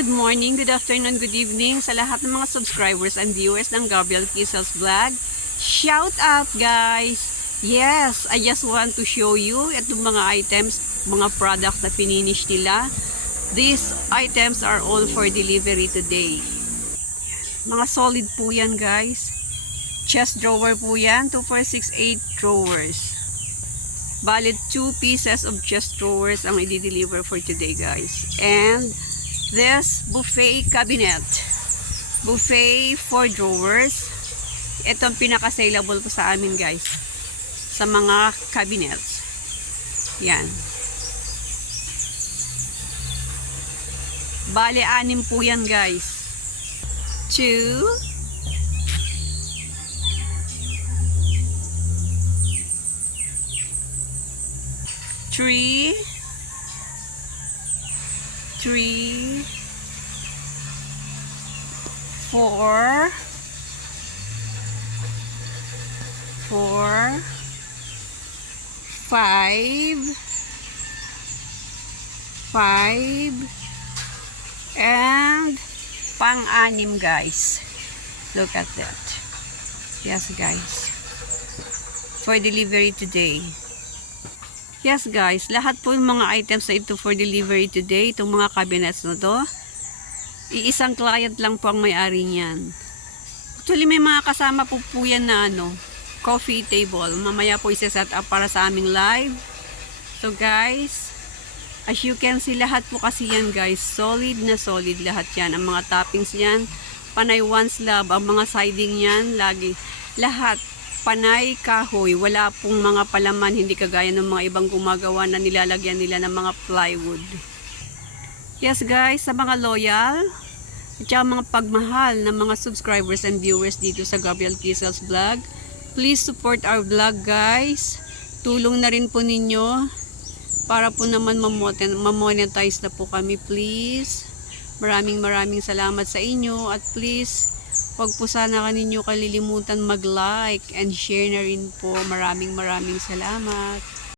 good morning, good afternoon, good evening sa lahat ng mga subscribers and viewers ng Gabriel Quezels Vlog. Shout out guys! Yes, I just want to show you itong mga items, mga products na finish nila. These items are all for delivery today. Mga solid po yan guys. Chest drawer po yan, 2468 drawers. Valid 2 pieces of chest drawers ang i-deliver for today guys. And this buffet cabinet. Buffet 4 drawers. Ito ang pinaka-saleable po sa amin guys. Sa mga cabinets. Yan. Bale, 6 po yan guys. 2 3 4 5 and pang-6 guys. Look at that. Yes guys. For delivery today. Yes guys, lahat po yung mga items na ito for delivery today, itong mga cabinets na to, iisang client lang po ang may-ari niyan. Actually may mga kasama po yan na coffee table. Mamaya po isa-set up para sa aming live. So guys, as you can see, lahat po kasi yan guys, solid na solid lahat yan. Ang mga toppings yan, panay one slab, ang mga siding yan, lagi, lahat panay kahoy, wala pong mga palaman, hindi kagaya ng mga ibang gumagawa na nilalagyan nila ng mga plywood. Yes guys, sa mga loyal at saka mga pagmahal ng mga subscribers and viewers dito sa Gabriel Quezels Vlog, please support our vlog guys. Tulong na rin po ninyo para po naman mamonetize na po kami, please. Maraming salamat sa inyo at please huwag po sana kaninyo kalilimutan mag-like and share na rin po. Maraming salamat.